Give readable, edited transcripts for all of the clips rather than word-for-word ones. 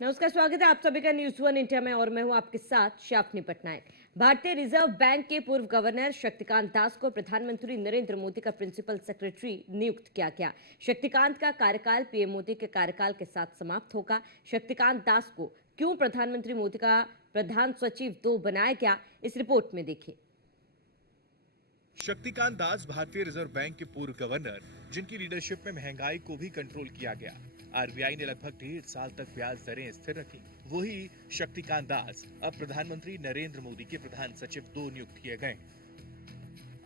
नमस्कार, स्वागत है आप सभी का न्यूज वन इंडिया में और मैं हूं आपके साथ शाफनी पटनायक। भारतीय रिजर्व बैंक के पूर्व गवर्नर शक्तिकांत दास को प्रधानमंत्री नरेंद्र मोदी का प्रिंसिपल सेक्रेटरी नियुक्त किया गया। शक्तिकांत का कार्यकाल पीएम मोदी के कार्यकाल के साथ समाप्त होगा। शक्तिकांत दास को क्यों प्रधानमंत्री मोदी का प्रधान सचिव 2 बनाया गया, इस रिपोर्ट में देखिए। शक्तिकांत दास भारतीय रिजर्व बैंक के पूर्व गवर्नर, जिनकी लीडरशिप में महंगाई को भी कंट्रोल किया गया। आरबीआई ने लगभग 1.5 साल तक ब्याज दरें स्थिर रखी। वही शक्तिकांत दास अब प्रधानमंत्री नरेंद्र मोदी के प्रधान सचिव 2 नियुक्त किए गए।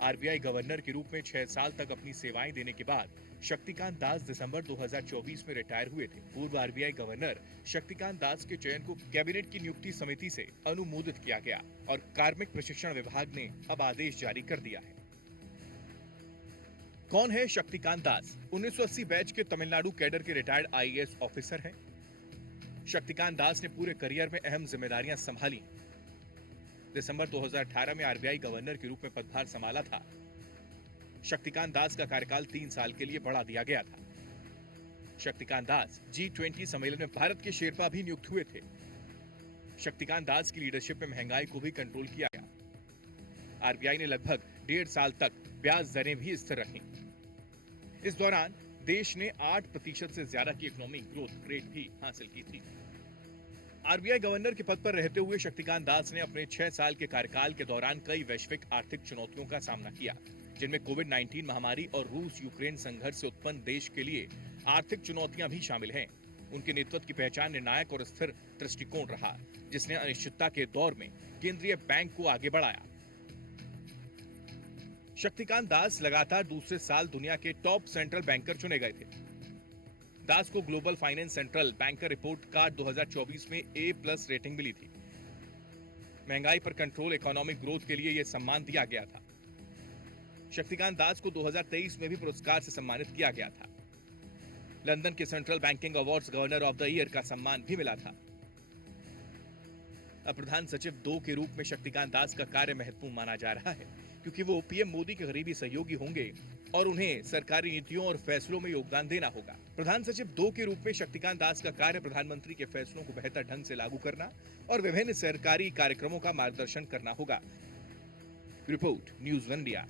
आरबीआई गवर्नर के रूप में 6 साल तक अपनी सेवाएं देने के बाद शक्तिकांत दास दिसंबर 2024 में रिटायर हुए थे। पूर्व आरबीआई गवर्नर शक्तिकांत दास के चयन को कैबिनेट की नियुक्ति समिति से अनुमोदित किया गया और कार्मिक प्रशिक्षण विभाग ने अब आदेश जारी कर दिया है। कौन है शक्तिकांत दास? 1980 बैच के तमिलनाडु कैडर के रिटायर्ड आईएएस ऑफिसर हैं। शक्तिकांत दास ने पूरे करियर में अहम जिम्मेदारियां संभाली। दिसंबर 2018 में आरबीआई गवर्नर के रूप में पदभार संभाला था। शक्तिकांत दास का कार्यकाल 3 साल के लिए बढ़ा दिया गया था। शक्तिकांत दास G20 सम्मेलन में भारत के शेरपा भी नियुक्त हुए थे। शक्तिकांत दास की लीडरशिप में महंगाई को भी कंट्रोल किया गया। आरबीआई ने लगभग 1.5 साल तक ब्याज दरें भी स्थिर रखी। इस दौरान देश ने 8% से ज्यादा की इकोनॉमिक ग्रोथ रेट भी हासिल की थी। आरबीआई गवर्नर के पद पर रहते हुए शक्तिकांत दास ने अपने 6 साल के कार्यकाल के दौरान कई वैश्विक आर्थिक चुनौतियों का सामना किया, जिनमें कोविड-19 महामारी और रूस यूक्रेन संघर्ष से उत्पन्न देश के लिए आर्थिक चुनौतियां भी शामिल हैं। उनके नेतृत्व की पहचान निर्णायक और स्थिर दृष्टिकोण रहा, जिसने अनिश्चितता के दौर में केंद्रीय बैंक को आगे बढ़ाया। शक्तिकांत दास लगातार दूसरे साल दुनिया के टॉप सेंट्रल बैंकर चुने गए थे। दास को global finance central banker report card 2024 में A+ रेटिंग मिली थी। महंगाई पर कंट्रोल, इकोनॉमिक ग्रोथ के लिए यह सम्मान दिया गया था। शक्तिकांत दास को 2023 में भी पुरस्कार से सम्मानित किया गया था। लंदन के central banking awards governor of the year का सम्मान भी मिला था। अब प्रधान सचिव 2 के रूप में शक्तिकांत दास का कार्य महत्वपूर्ण माना जा रहा है, क्योंकि वो पीएम मोदी के करीबी सहयोगी होंगे और उन्हें सरकारी नीतियों और फैसलों में योगदान देना होगा। प्रधान सचिव 2 के रूप में शक्तिकांत दास का कार्य प्रधानमंत्री के फैसलों को बेहतर ढंग से लागू करना और विभिन्न सरकारी कार्यक्रमों का मार्गदर्शन करना होगा। Report news one India.